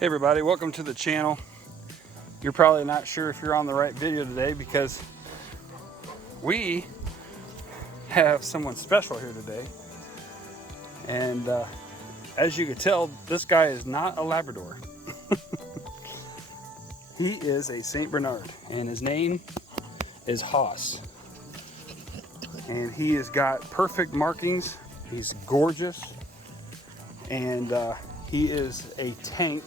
Hey everybody, welcome to the channel. You're probably not sure if you're on the right video today because we have someone special here today. And as you can tell, this guy is not a Labrador. He is a Saint Bernard and his name is Haas. And he has got perfect markings. He's gorgeous. And he is a tank.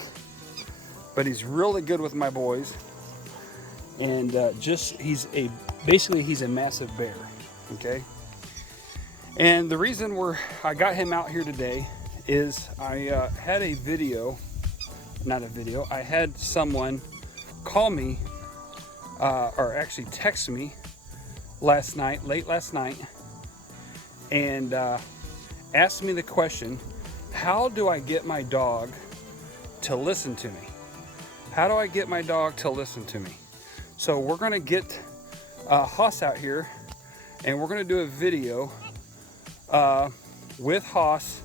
But he's really good with my boys, and basically he's a massive bear, okay? And the reason I got him out here today is I had I had someone call me, or actually text me late last night, and asked me the question, how do I get my dog to listen to me? How do I get my dog to listen to me? So we're gonna get Haas out here and we're gonna do a video with Haas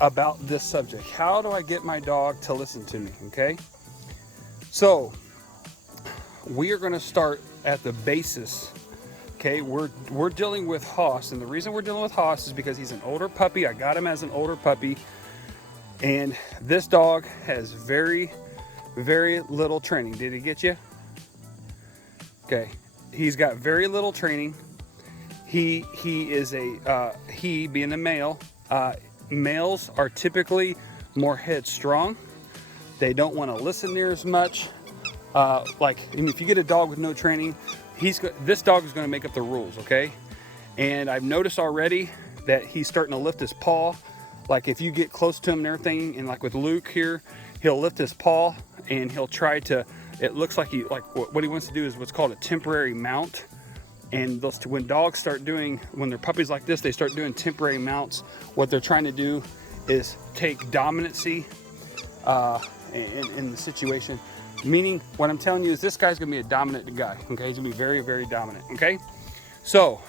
about this subject. How do I get my dog to listen to me, okay? So we are gonna start at the basis, okay? We're dealing with Haas, and the reason we're dealing with Haas is because he's an older puppy. I got him as an older puppy, and this dog has very little training. Did he get you? Okay. He's got very little training. He is he being a male. Males are typically more headstrong. They don't want to listen near as much. And if you get a dog with no training, this dog is going to make up the rules, okay? And I've noticed already that he's starting to lift his paw. Like if you get close to him and everything, and like with Luke here, he'll lift his paw and he'll try to, it looks like what he wants to do is what's called a temporary mount. And when dogs start doing, when they're puppies like this, they start doing temporary mounts. What they're trying to do is take dominancy in the situation. Meaning, what I'm telling you is this guy's gonna be a dominant guy, okay? He's gonna be very dominant, okay? So,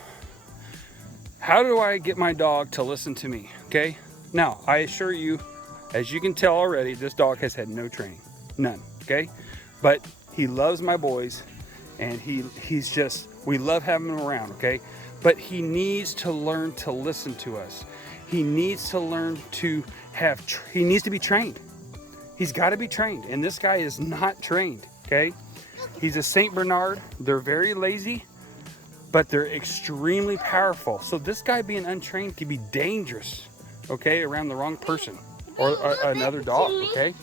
how do I get my dog to listen to me, okay? Now, I assure you, as you can tell already, this dog has had no training. None, okay? But he loves my boys, and we love having him around, okay? But he needs to learn to listen to us. He needs to learn to he needs to be trained. He's got to be trained, and this guy is not trained, okay? He's a Saint Bernard. They're very lazy, but they're extremely powerful. So this guy being untrained can be dangerous, okay, around the wrong person or another dog, okay?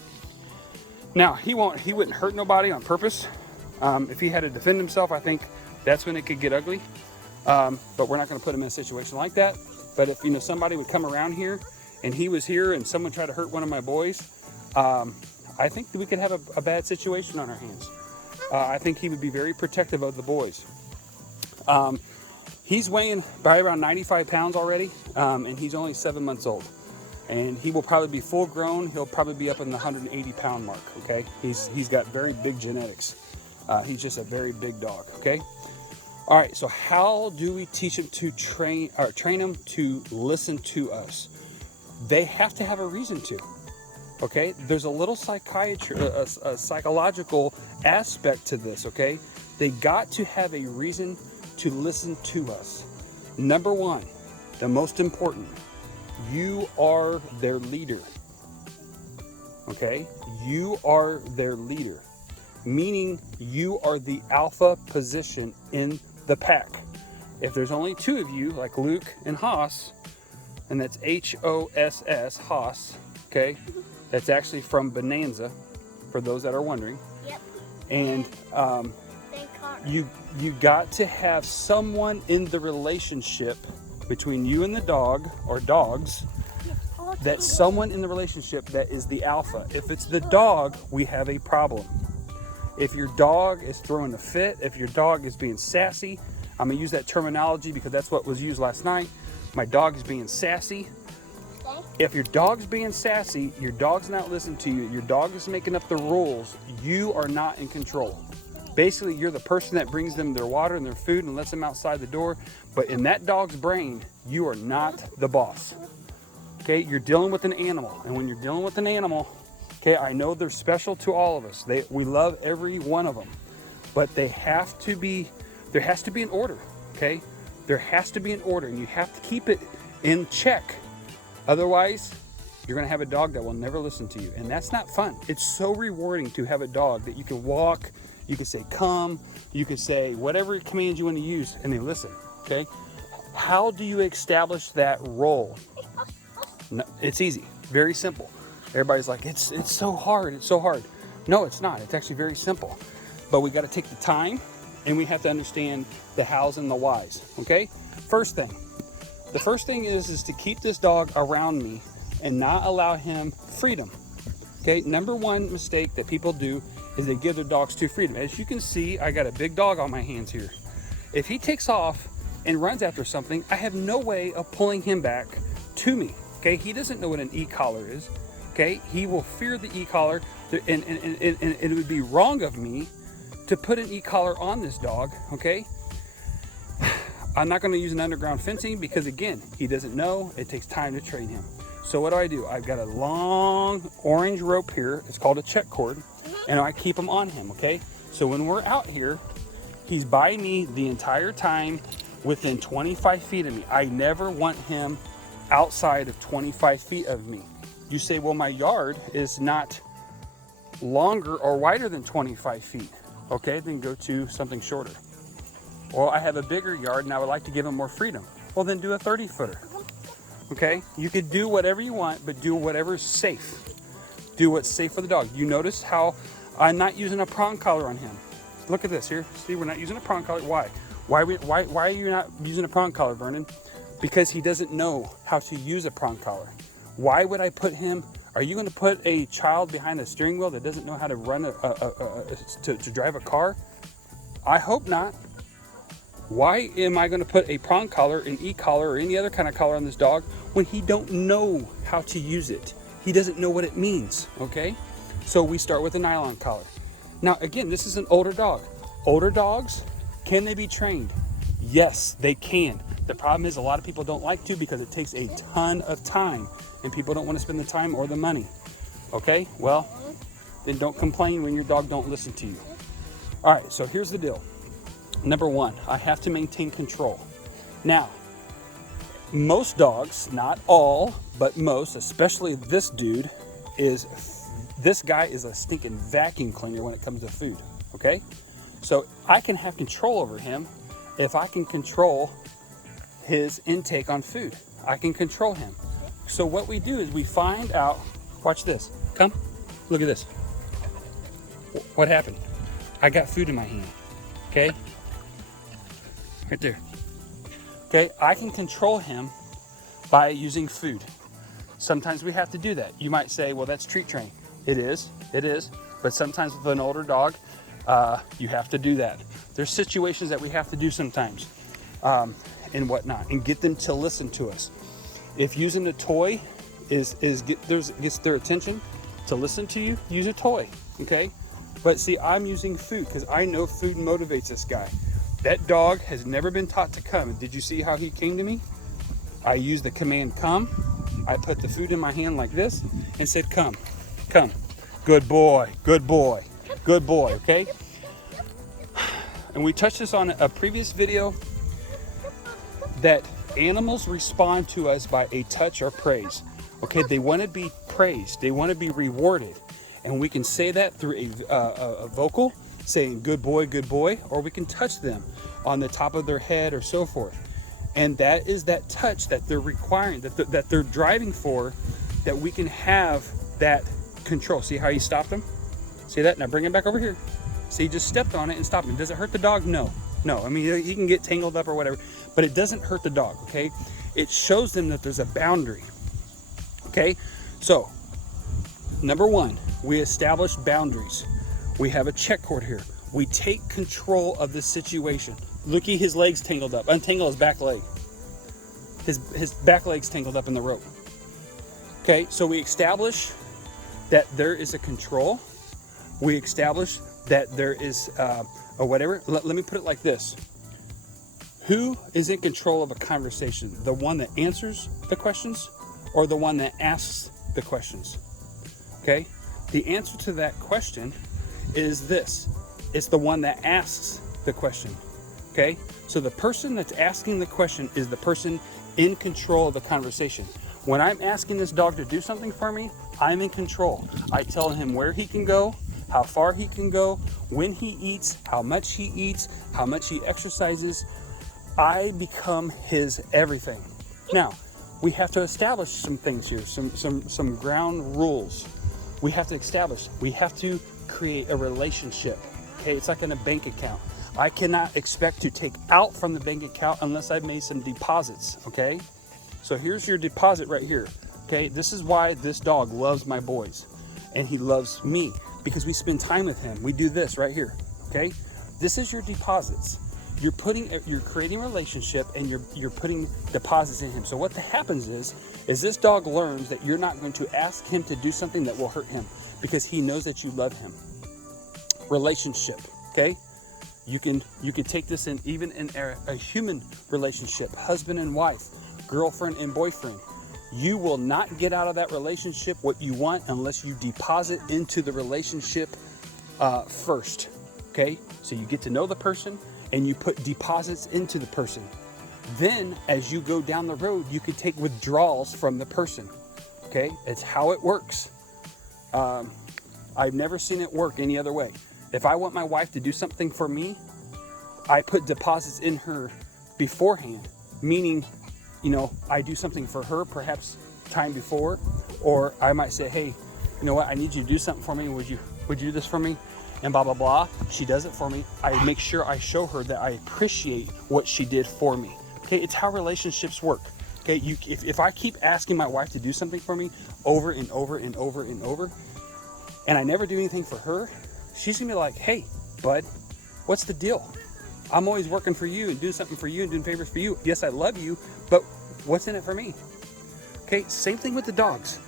Now, he wouldn't hurt nobody on purpose. If he had to defend himself, I think that's when it could get ugly. But we're not going to put him in a situation like that. But if somebody would come around here and he was here and someone tried to hurt one of my boys, I think that we could have a bad situation on our hands. I think he would be very protective of the boys. He's weighing by around 95 pounds already, and he's only 7 months old. And he will probably be full grown. He'll probably be up in the 180 pound mark, okay? He's got very big genetics. He's just a very big dog, okay? All right, so how do we teach him to train him to listen to us? They have to have a reason to, okay? There's a little a psychological aspect to this, okay? They got to have a reason to listen to us. Number one, the most important, you are their leader, okay? You are their leader, meaning you are the alpha position in the pack. If there's only two of you, like Luke and Haas, and that's H-O-S-S, Haas, okay? That's actually from Bonanza, for those that are wondering. Yep. And you got to have someone in the relationship between you and the dog, or dogs, that's someone in the relationship that is the alpha. If it's the dog, we have a problem. If your dog is throwing a fit, if your dog is being sassy, I'm gonna use that terminology because that's what was used last night. My dog is being sassy. If your dog's being sassy, your dog's not listening to you, your dog is making up the rules, you are not in control. Basically, you're the person that brings them their water and their food and lets them outside the door. But in that dog's brain, you are not the boss. Okay, you're dealing with an animal. And when you're dealing with an animal, Okay, I know they're special to all of us. We love every one of them, but there has to be an order, okay? There has to be an order, and you have to keep it in check. Otherwise, you're gonna have a dog that will never listen to you, and that's not fun. It's so rewarding to have a dog that you can walk, you can say come, you can say whatever commands you want to use, and they listen, okay? How do you establish that role? No, it's easy, very simple. Everybody's like, it's so hard, it's so hard. No, it's not. It's actually very simple. But we got to take the time, and we have to understand the hows and the whys, okay? The first thing is to keep this dog around me and not allow him freedom, okay? Number one mistake that people do is they give their dogs too freedom. As you can see, I got a big dog on my hands here. If he takes off and runs after something, I have no way of pulling him back to me, okay? He doesn't know what an e-collar is. Okay, he will fear the e-collar, and it would be wrong of me to put an e-collar on this dog, okay? I'm not going to use an underground fencing because, again, he doesn't know. It takes time to train him. So what do? I've got a long orange rope here. It's called a check cord, and I keep him on him, okay? So when we're out here, he's by me the entire time within 25 feet of me. I never want him outside of 25 feet of me. You say, well, my yard is not longer or wider than 25 feet. Okay, then go to something shorter. Well, I have a bigger yard and I would like to give him more freedom. Well, then do a 30-footer. Okay, you could do whatever you want, but do whatever's safe. Do what's safe for the dog. You notice how I'm not using a prong collar on him. Look at this here. See, we're not using a prong collar. Why? Why are you not using a prong collar, Vernon? Because he doesn't know how to use a prong collar. Why would I put him? Are you going to put a child behind the steering wheel that doesn't know how to run to drive a car? I hope not. Why am I going to put a prong collar, an e-collar, or any other kind of collar on this dog when he don't know how to use it? He doesn't know what it means, okay? So we start with a nylon collar. Now, again, this is an older dog. Older dogs, can they be trained? Yes, they can. The problem is a lot of people don't like to because it takes a ton of time. And people don't want to spend the time or the money. Okay, well, then don't complain when your dog don't listen to you. All right, so here's the deal. Number one, I have to maintain control. Now, most dogs, not all, but most, especially this guy is a stinking vacuum cleaner when it comes to food, okay? So I can have control over him if I can control his intake on food. I can control him. So what we do is we find out, watch this, come, look at this. What happened? I got food in my hand, okay? Right there. Okay, I can control him by using food. Sometimes we have to do that. You might say, well, that's treat train. It is, but sometimes with an older dog, you have to do that. There's situations that we have to do sometimes and whatnot, and get them to listen to us. If using a toy gets their attention to listen to you, use a toy, okay? But see, I'm using food because I know food motivates this guy. That dog has never been taught to come. Did you see how he came to me? I used the command come. I put the food in my hand like this and said, come, come. Good boy, good boy, good boy, okay? And we touched this on a previous video that animals respond to us by a touch or praise. Okay, they want to be praised. They want to be rewarded. And we can say that through a vocal, saying good boy, or we can touch them on the top of their head or so forth. And that is that touch that they're requiring, that they're driving for, that we can have that control. See how you stopped him? See that? Now bring him back over here. See, he just stepped on it and stopped him. Does it hurt the dog? No. I mean, he can get tangled up or whatever, but it doesn't hurt the dog, okay? It shows them that there's a boundary, okay? So, number one, we establish boundaries. We have a check cord here. We take control of the situation. Looky, his leg's tangled up. Untangle his back leg. His back leg's tangled up in the rope. Okay, so we establish that there is a control. We establish that there is or whatever. Let me put it like this. Who is in control of a conversation? The one that answers the questions or the one that asks the questions? Okay, The answer to that question is this. It's the one that asks the question, okay? So the person that's asking the question is the person in control of the conversation. When I'm asking this dog to do something for me, I'm in control. I tell him where he can go, how far he can go, when he eats, how much he exercises. I become his everything. Now, we have to establish some things here, some ground rules. We have to create a relationship. Okay, it's like in a bank account. I cannot expect to take out from the bank account unless I've made some deposits, okay? So here's your deposit right here, okay? This is why this dog loves my boys, and he loves me, because we spend time with him. We do this right here, okay? This is your deposits. You're creating a relationship, and you're putting deposits in him. So what happens is this dog learns that you're not going to ask him to do something that will hurt him, because he knows that you love him. Relationship, okay? You can take this in even in a human relationship, husband and wife, girlfriend and boyfriend. You will not get out of that relationship what you want unless you deposit into the relationship first, okay? So you get to know the person and you put deposits into the person. Then as you go down the road, you can take withdrawals from the person, okay? It's how it works. I've never seen it work any other way. If I want my wife to do something for me, I put deposits in her beforehand, meaning, I do something for her perhaps time before, or I might say, hey, you know what, I need you to do something for me. Would you do this for me? And blah, blah, blah. She does it for me. I make sure I show her that I appreciate what she did for me. Okay, it's how relationships work. Okay, if I keep asking my wife to do something for me over and over and over and over, and I never do anything for her, she's gonna be like, hey, bud, what's the deal? I'm always working for you and doing something for you and doing favors for you. Yes, I love you, but what's in it for me? Okay, same thing with the dogs.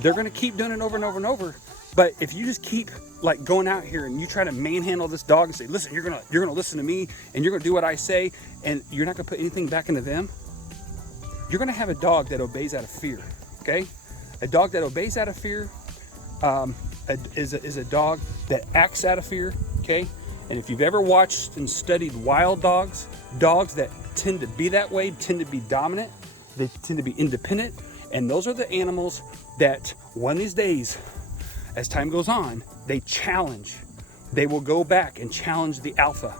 They're gonna keep doing it over and over and over. But if you just keep like going out here and you try to manhandle this dog and say, listen, you're gonna listen to me and you're gonna do what I say, and you're not gonna put anything back into them, you're gonna have a dog that obeys out of fear. Okay, a dog that obeys out of fear is a dog that acts out of fear. Okay, and if you've ever watched and studied wild dogs that tend to be that way, tend to be dominant, they tend to be independent, and those are the animals that one of these days, as time goes on, they challenge. They will go back and challenge the alpha,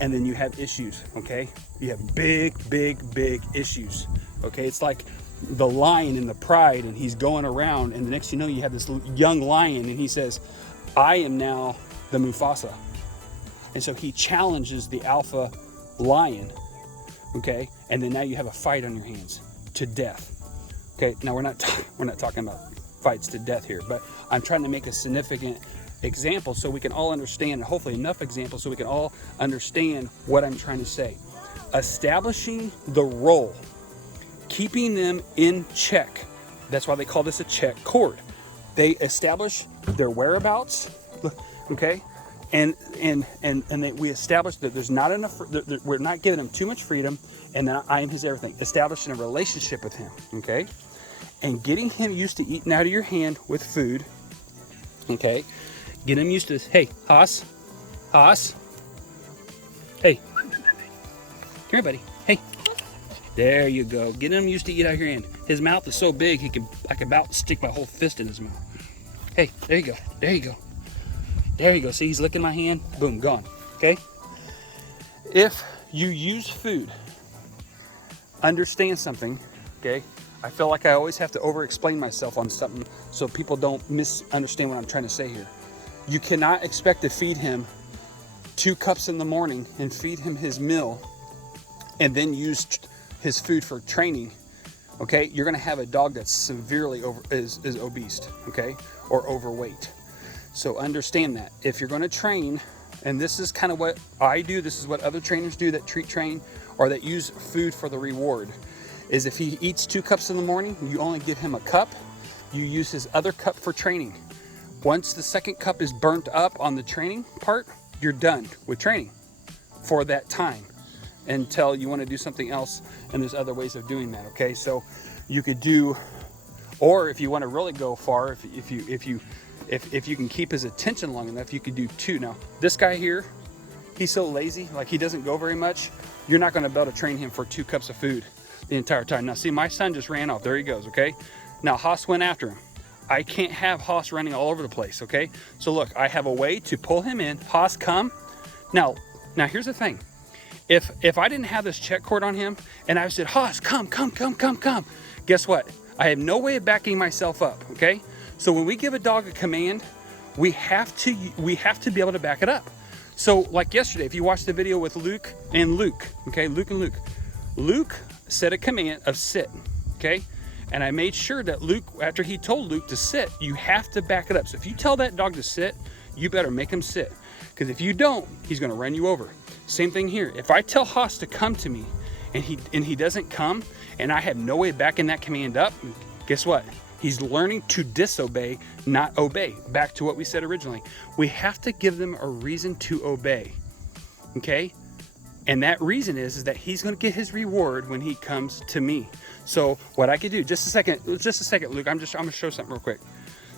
and then you have issues. Okay, you have big issues. Okay, it's like the lion in the pride, and he's going around, and the next you know, you have this young lion, and he says, I am now the Mufasa. And so he challenges the alpha lion, okay? And then now you have a fight on your hands to death. Okay, now we're not talking about fights to death here, but I'm trying to make a significant example so we can all understand, and hopefully enough examples so we can all understand what I'm trying to say. Establishing the role, keeping them in check. That's why they call this a check cord. They establish their whereabouts, okay? And we establish that there's not enough, that we're not giving him too much freedom, and that I am his everything. Establishing a relationship with him, okay? And getting him used to eating out of your hand with food, okay? Get him used to this. Hey, Haas, hey, come here, buddy. Hey, there you go. Get him used to eat out of your hand. His mouth is so big, I can about stick my whole fist in his mouth. Hey, there you go. There you go. See, he's licking my hand. Boom, gone. Okay? If you use food, understand something, okay? I feel like I always have to over-explain myself on something so people don't misunderstand what I'm trying to say here. You cannot expect to feed him 2 cups in the morning and feed him his meal and then use his food for training, okay? You're gonna have a dog that's severely is obese, okay? Or overweight. So understand that. If you're gonna train, and this is kind of what I do, this is what other trainers do that train or that use food for the reward, is if he eats 2 cups in the morning, you only give him a cup, you use his other cup for training. Once the second cup is burnt up on the training part, you're done with training for that time until you want to do something else, and there's other ways of doing that, okay? So you could do, or if you want to really go far, if you if you can keep his attention long enough, you could do 2. Now, this guy here, he's so lazy, like he doesn't go very much. You're not gonna be able to train him for 2 cups of food the entire time. Now see, my son just ran off. There he goes, okay? Now Haas went after him. I can't have Haas running all over the place, okay? So look, I have a way to pull him in. Haas, come. Now here's the thing. If I didn't have this check cord on him and I said, Haas, come, guess what? I have no way of backing myself up, okay? So when we give a dog a command, we have to be able to back it up. So like yesterday, if you watched the video with Luke and Luke, okay, Luke said a command of sit, okay? And I made sure that Luke, after he told Luke to sit, you have to back it up. So if you tell that dog to sit, you better make him sit. Because if you don't, he's gonna run you over. Same thing here. If I tell Haas to come to me and he doesn't come, and I have no way of backing that command up, guess what? He's learning to disobey, not obey. Back to what we said originally. We have to give them a reason to obey, okay? And that reason is that he's gonna get his reward when he comes to me. So what I could do, just a second, Luke, I'm gonna show something real quick.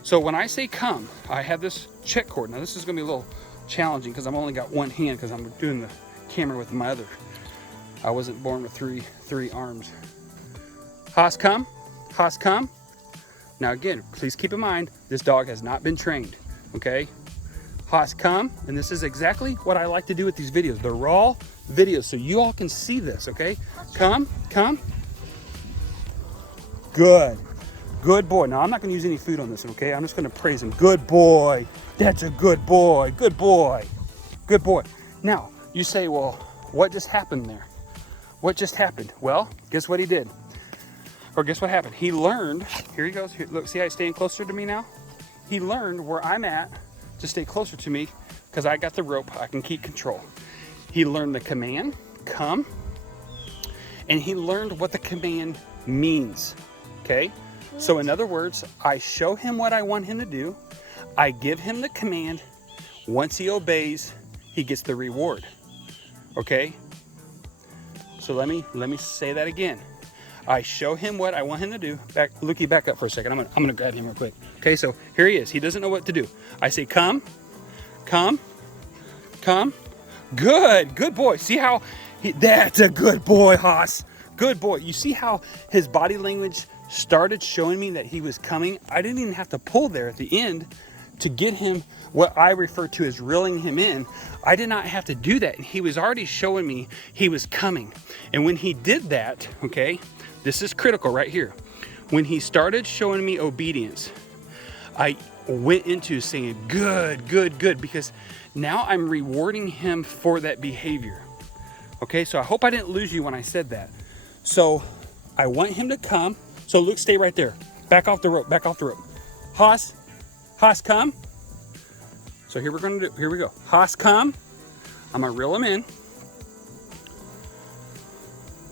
So when I say come, I have this check cord. Now this is gonna be a little challenging because I've only got one hand because I'm doing the camera with my other. I wasn't born with three arms. Haas, come. Haas, come. Now again, please keep in mind, this dog has not been trained, okay? Haas, come. And this is exactly what I like to do with these videos. They're raw videos, so you all can see this, okay? Come. Good boy. Now I'm not gonna use any food on this, okay? I'm just gonna praise him. Good boy. That's a good boy. Good boy. Now, you say, well, what just happened there? What just happened? Well, guess what he did? Or guess what happened? He learned, here he goes. Here, look, see how he's staying closer to me now? He learned where I'm at to stay closer to me because I got the rope. I can keep control. He learned the command, come, and he learned what the command means, okay? So in other words, I show him what I want him to do. I give him the command. Once he obeys, he gets the reward, okay? So let me say that again. I show him what I want him to do. Lukey, back up for a second. I'm gonna grab him real quick. Okay, so here he is. He doesn't know what to do. I say, come. Good boy. See how, that's a good boy, Haas. Good boy. You see how his body language started showing me that he was coming? I didn't even have to pull there at the end to get him what I refer to as reeling him in. I did not have to do that. And he was already showing me he was coming. And when he did that, okay, this is critical right here. When he started showing me obedience, I went into saying, good, because now I'm rewarding him for that behavior. Okay, so I hope I didn't lose you when I said that. So I want him to come. So Luke, stay right there. Back off the rope. Haas, come. So here we go. Haas, come. I'm gonna reel him in.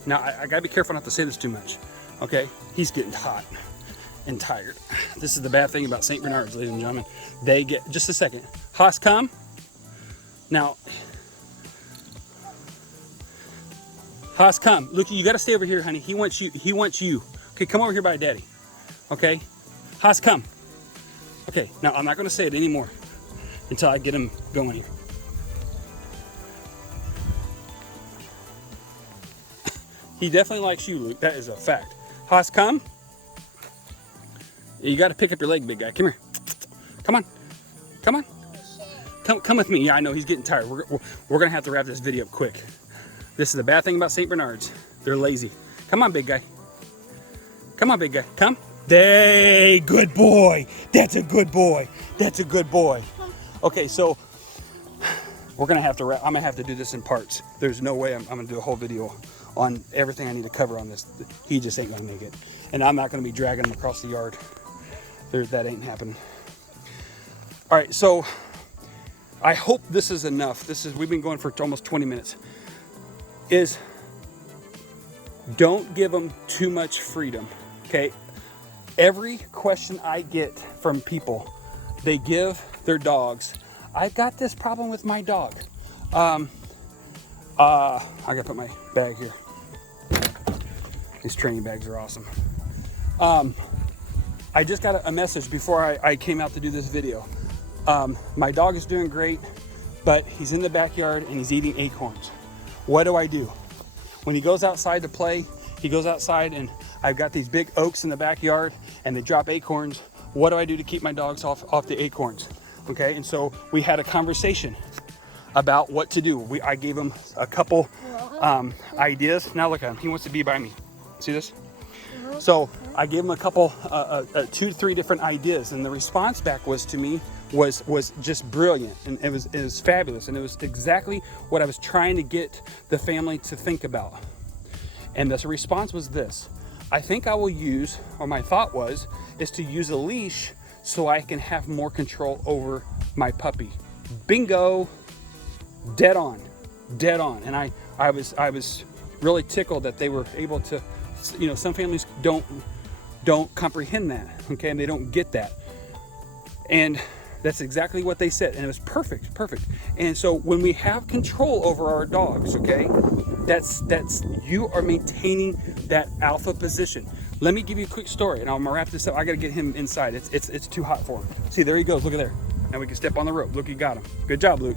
Now I gotta be careful not to say this too much. Okay, he's getting hot and tired. This is the bad thing about St. Bernards, ladies and gentlemen. They get, just a second. Haas, come. Now, Haas, come. Look, you gotta stay over here, honey. He wants you. Okay, come over here by daddy. Okay, Haas, come. Okay, now I'm not gonna say it anymore until I get him going. He definitely likes you, Luke. That is a fact. Haas, come. You got to pick up your leg, big guy. Come here. Come on. Come with me. Yeah, I know he's getting tired. We're going to have to wrap this video up quick. This is the bad thing about St. Bernards. They're lazy. Come on, big guy. Come. Hey, good boy. That's a good boy. Okay, so we're going to have to wrap. I'm going to have to do this in parts. There's no way I'm going to do a whole video on everything I need to cover on this. He just ain't gonna make it. And I'm not gonna be dragging him across the yard. That ain't happening. All right, so I hope this is enough. We've been going for almost 20 minutes. Don't give them too much freedom, okay? Every question I get from people, they give their dogs, I've got this problem with my dog. I gotta put my bag here. These training bags are awesome. I just got a message before I came out to do this video. My dog is doing great, but he's in the backyard and he's eating acorns. What do I do? When he goes outside to play, he goes outside and I've got these big oaks in the backyard and they drop acorns. What do I do to keep my dogs off the acorns? Okay, and so we had a conversation about what to do. I gave him a couple ideas. Now look at him, he wants to be by me. See this? So I gave him a couple, 2 to 3 different ideas, and the response back was to me was just brilliant, and it was fabulous, and it was exactly what I was trying to get the family to think about. And the response was this: I think I will use, or my thought is to use a leash so I can have more control over my puppy. Bingo, dead on. And I was really tickled that they were able to. You know, some families don't comprehend that, okay, and they don't get that, and that's exactly what they said, and it was perfect. And so when we have control over our dogs, okay, that's you are maintaining that alpha position. Let me give you a quick story, and I'm gonna wrap this up. I gotta get him inside. It's too hot for him. See, there he goes. Look at there. Now we can step on the rope. Look, you got him. Good job, Luke.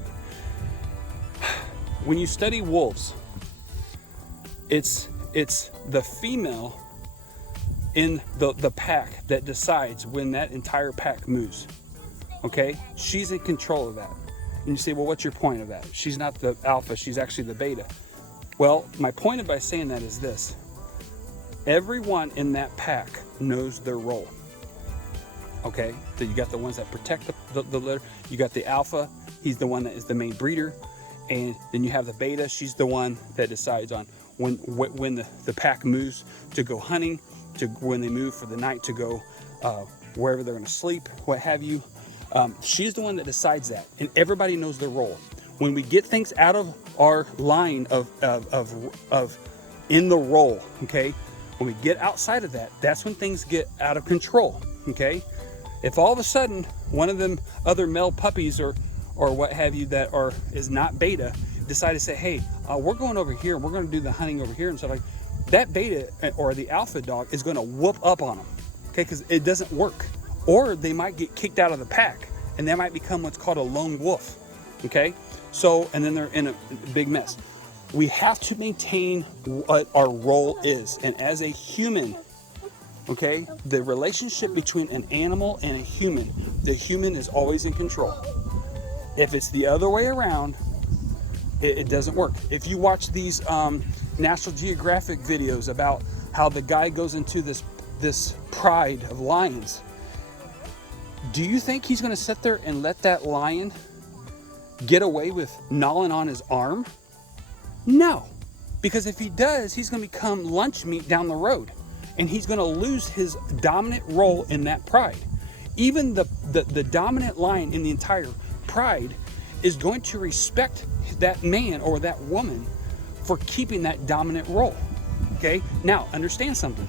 When you study wolves, it's the female in the pack that decides when that entire pack moves. Okay, she's in control of that. And you say, well, what's your point of that? She's not the alpha, she's actually the beta. Well, my point by saying that is this: everyone in that pack knows their role. Okay, so you got the ones that protect the litter, you got the alpha, he's the one that is the main breeder, and then you have the beta, she's the one that decides on when the pack moves to go hunting, to when they move for the night to go wherever they're going to sleep, what have you. She's the one that decides that, and everybody knows their role. When we get things out of our line of in the role, okay, when we get outside of that, that's when things get out of control. Okay, if all of a sudden one of them other male puppies or what have you that is not beta decide to say, hey, we're going over here and we're going to do the hunting over here and stuff, like that, beta or the alpha dog is going to whoop up on them, okay, because it doesn't work. Or they might get kicked out of the pack and they might become what's called a lone wolf. Okay, so, and then they're in a big mess. We have to maintain what our role is, and as a human, okay, the relationship between an animal and a human, the human is always in control. If it's the other way around, it doesn't work. If you watch these National Geographic videos about how the guy goes into this pride of lions, do you think he's going to sit there and let that lion get away with gnawing on his arm? No, because if he does, he's going to become lunch meat down the road, and he's going to lose his dominant role in that pride. Even the dominant lion in the entire pride is going to respect that man or that woman for keeping that dominant role. Okay, now understand something.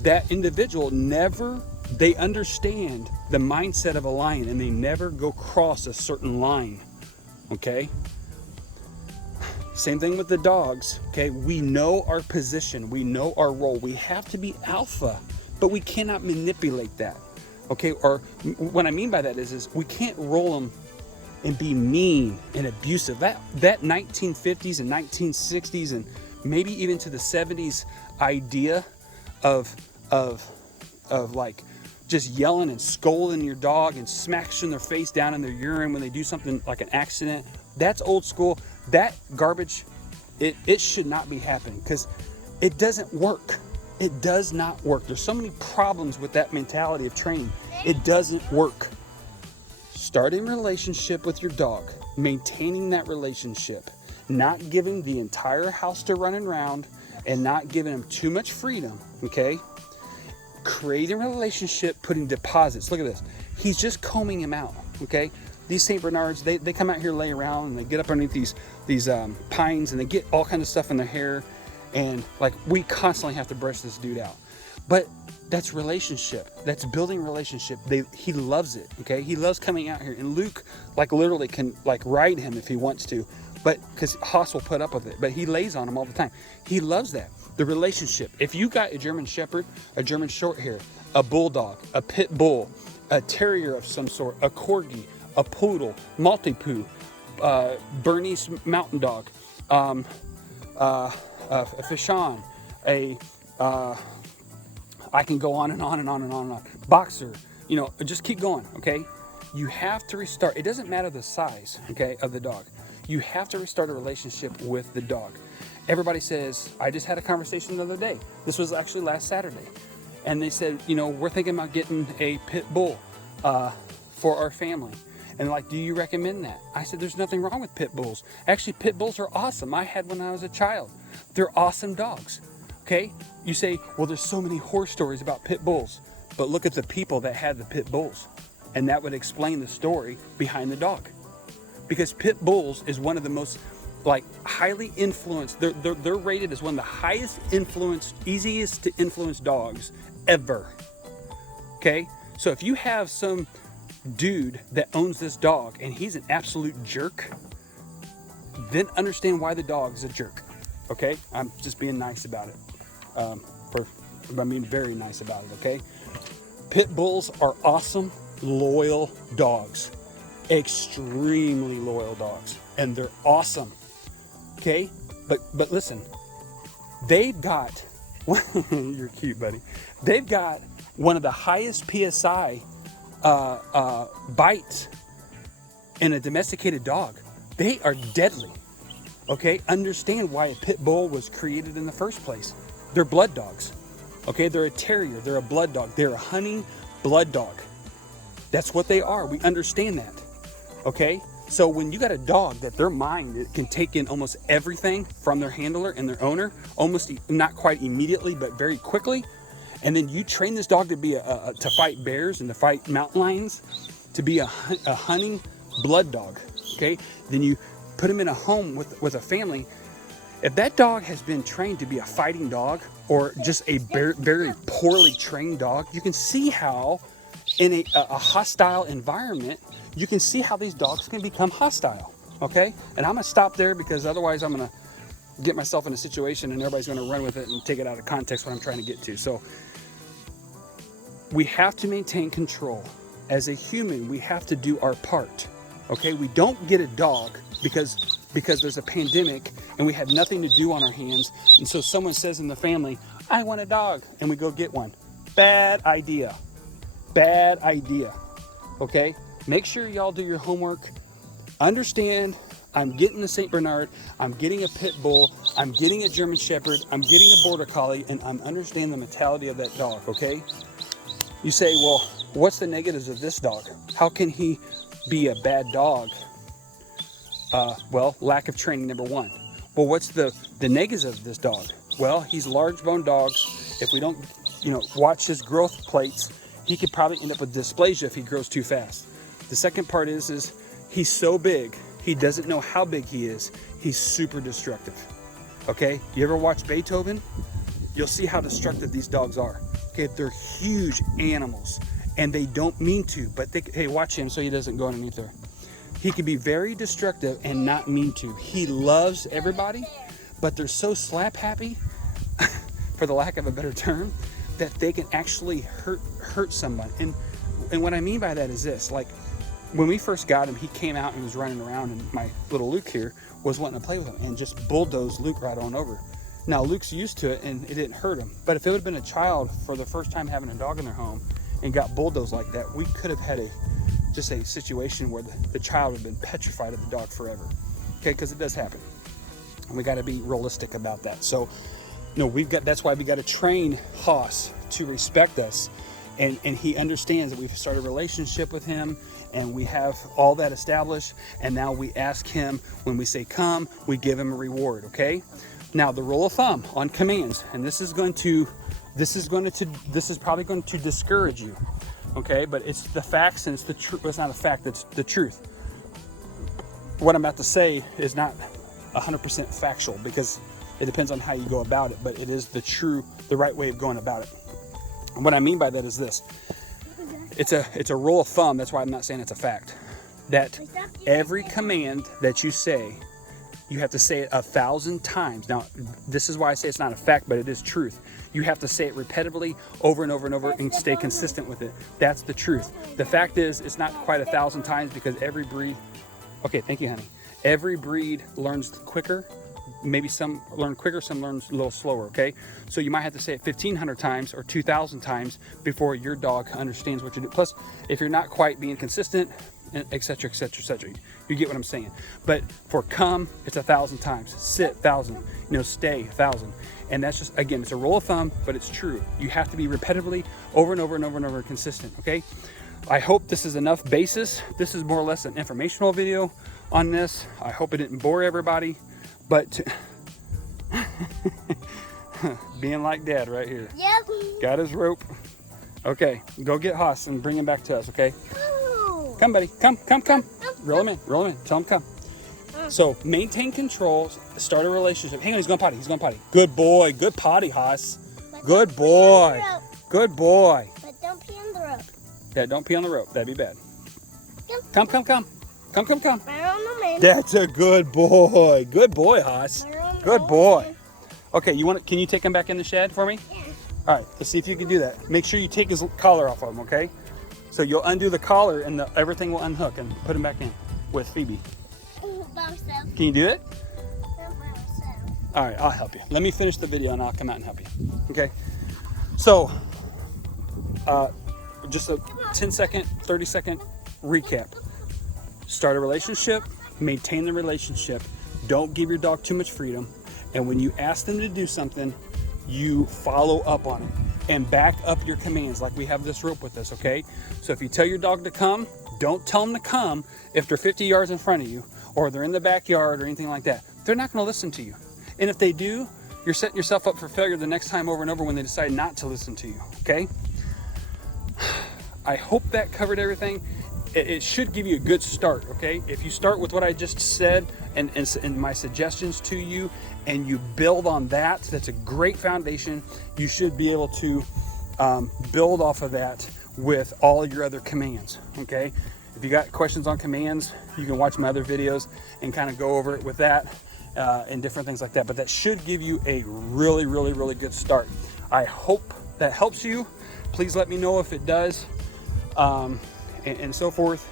That individual they understand the mindset of a lion, and they never go cross a certain line. Okay, same thing with the dogs. Okay, we know our position, we know our role. We have to be alpha, but we cannot manipulate that. Okay, or what I mean by that is we can't roll them and be mean and abusive. That 1950s and 1960s and maybe even to the 70s idea of like just yelling and scolding your dog and smashing their face down in their urine when they do something like an accident, that's old school. That garbage, it should not be happening, because it doesn't work. It does not work. There's so many problems with that mentality of training. It doesn't work. Starting a relationship with your dog, maintaining that relationship, not giving the entire house to run around and not giving them too much freedom, okay? Creating a relationship, putting deposits. Look at this. He's just combing him out, okay? These St. Bernards, they come out here, lay around, and they get up underneath these pines, and they get all kinds of stuff in their hair, and like we constantly have to brush this dude out. But that's relationship. That's building relationship. He loves it, okay? He loves coming out here, and Luke like literally can like ride him if he wants to, but because Haas will put up with it, but he lays on him all the time. He loves that. The relationship. If you got a German Shepherd, a German Shorthair, a Bulldog, a Pit Bull, a Terrier of some sort, a Corgi, a Poodle, Maltipoo, Bernese Mountain Dog, a Fishon, I can go on and on and on and on and on. Boxer, you know, just keep going, okay? You have to restart. It doesn't matter the size, okay, of the dog. You have to restart a relationship with the dog. Everybody says, I just had a conversation the other day. This was actually last Saturday. And they said, you know, we're thinking about getting a Pit Bull for our family. And like, do you recommend that? I said, there's nothing wrong with Pit Bulls. Actually, Pit Bulls are awesome. I had when I was a child. They're awesome dogs, okay? You say, well, there's so many horror stories about Pit Bulls. But look at the people that had the Pit Bulls. And that would explain the story behind the dog. Because Pit Bulls is one of the most like highly influenced, they're rated as one of the highest influenced, easiest to influence dogs ever. Okay? So if you have some dude that owns this dog and he's an absolute jerk, then understand why the dog is a jerk. Okay? I'm just being nice about it. Very nice about it, okay? Pit Bulls are awesome, loyal dogs. Extremely loyal dogs. And they're awesome. Okay? But listen, they've got, you're cute, buddy. They've got one of the highest PSI bites in a domesticated dog. They are deadly. Okay? Understand why a Pit Bull was created in the first place. They're blood dogs. Okay? They're a terrier. They're a blood dog. They're a hunting blood dog. That's what they are. We understand that. Okay? So when you got a dog that their mind it can take in almost everything from their handler and their owner, almost not quite immediately, but very quickly, and then you train this dog to be to fight bears and to fight mountain lions, to be a hunting blood dog, okay? Then you put him in a home with a family. If that dog has been trained to be a fighting dog or just a very poorly trained dog, you can see how in a hostile environment, you can see how these dogs can become hostile, okay? And I'm gonna stop there because otherwise I'm gonna get myself in a situation and everybody's gonna run with it and take it out of context what I'm trying to get to. So we have to maintain control. As a human, we have to do our part, okay? We don't get a dog because there's a pandemic and we have nothing to do on our hands. And so someone says in the family, I want a dog, and we go get one. Bad idea. Bad idea, okay? Make sure y'all do your homework. Understand, I'm getting a St. Bernard, I'm getting a Pit Bull, I'm getting a German Shepherd, I'm getting a Border Collie, and I'm understanding the mentality of that dog, okay? You say, well, what's the negatives of this dog? How can he be a bad dog? Well, lack of training, number one. Well, what's the negatives of this dog? Well, he's large bone dogs. If we don't, watch his growth plates, he could probably end up with dysplasia if he grows too fast. The second part is he's so big, he doesn't know how big he is. He's super destructive, okay? You ever watch Beethoven? You'll see how destructive these dogs are, okay? They're huge animals, and they don't mean to, but hey, watch him so he doesn't go underneath there. He can be very destructive and not mean to. He loves everybody, but they're so slap happy, for the lack of a better term, that they can actually hurt someone. And what I mean by that is this, like, when we first got him, he came out and was running around, and my little Luke here was wanting to play with him and just bulldozed Luke right on over. Now, Luke's used to it, and it didn't hurt him. But if it would have been a child for the first time having a dog in their home and got bulldozed like that, we could have had a situation where the child would have been petrified of the dog forever. Okay, because it does happen. And we got to be realistic about that. So, that's why we got to train Haas to respect us. And he understands that we've started a relationship with him and we have all that established. And now we ask him, when we say come, we give him a reward, okay? Now, the rule of thumb on commands, and this is probably going to discourage you, okay? But it's the facts, and it's the truth. It's not a fact, it's the truth. What I'm about to say is not 100% factual because it depends on how you go about it, but it is the right way of going about it. And what I mean by that is this. It's a rule of thumb, that's why I'm not saying it's a fact. That every command that you say You have to say it 1,000 times. Now, this is why I say it's not a fact, but it is truth. You have to say it repetitively over and over and over and stay consistent with it. That's the truth. The fact is, it's not quite 1,000 times because every breed, okay, thank you, honey. Every breed learns quicker. Maybe some learn quicker, some learn a little slower, okay? So you might have to say it 1,500 times or 2,000 times before your dog understands what you do. Plus, if you're not quite being consistent, et cetera, et cetera, et cetera, you get what I'm saying. But for come, it's 1,000 times. Sit, 1,000. Stay, 1,000. And that's just, again, it's a rule of thumb, but it's true. You have to be repetitively over and over and over and over consistent, okay? I hope this is enough basis. This is more or less an informational video on this. I hope it didn't bore everybody. But being like Dad right here. Yep. Got his rope. Okay, go get Haas and bring him back to us, okay? Oh. Come, buddy. Come. Reel him in. Tell him come. So maintain control. Start a relationship. Hang on, he's going potty. Good boy. Good potty, Haas. Good boy. Good boy. But don't pee on the rope. Yeah, don't pee on the rope. That'd be bad. Come. I don't know, man. That's a good boy. Good boy, Haas. Good boy. Okay, can you take him back in the shed for me? Yeah. All right, let's see if you can do that. Make sure you take his collar off of him, okay? So you'll undo the collar and everything will unhook and put him back in with Phoebe. By myself. Can you do it? Not by myself. All right, I'll help you. Let me finish the video and I'll come out and help you. Okay? So, just a 10-second, 30-second recap. Start a relationship, maintain the relationship. Don't give your dog too much freedom. And when you ask them to do something, you follow up on it and back up your commands like we have this rope with us, okay? So if you tell your dog to come, don't tell them to come if they're 50 yards in front of you or they're in the backyard or anything like that. They're not gonna listen to you. And if they do, you're setting yourself up for failure the next time over and over when they decide not to listen to you, okay? I hope that covered everything. It should give you a good start, okay? If you start with what I just said and my suggestions to you and you build on that, that's a great foundation. You should be able to build off of that with all your other commands, okay? If you got questions on commands, you can watch my other videos and kind of go over it with that and different things like that. But that should give you a really, really, really good start. I hope that helps you. Please let me know if it does. And so forth,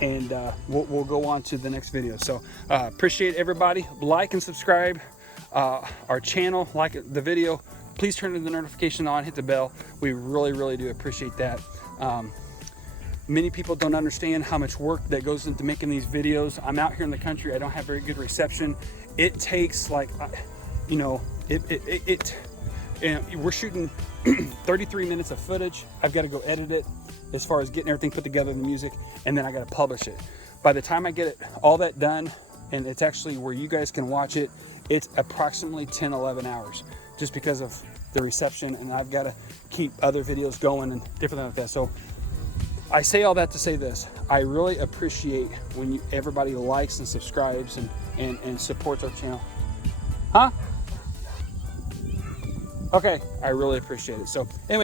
and we'll go on to the next video. So appreciate everybody. Like and subscribe our channel, like the video. Please turn the notification on, hit the bell. We really, really do appreciate that. Many people don't understand how much work that goes into making these videos. I'm out here in the country. I don't have very good reception. It takes like, we're shooting 33 minutes of footage. I've got to go edit it as far as getting everything put together, the music, and then I got to publish it. By the time I get it all that done, and it's actually where you guys can watch it, it's approximately 10, 11 hours just because of the reception, and I've got to keep other videos going and different things like that. So I say all that to say this. I really appreciate when everybody likes and subscribes and supports our channel. Huh? Okay, I really appreciate it. So anyway.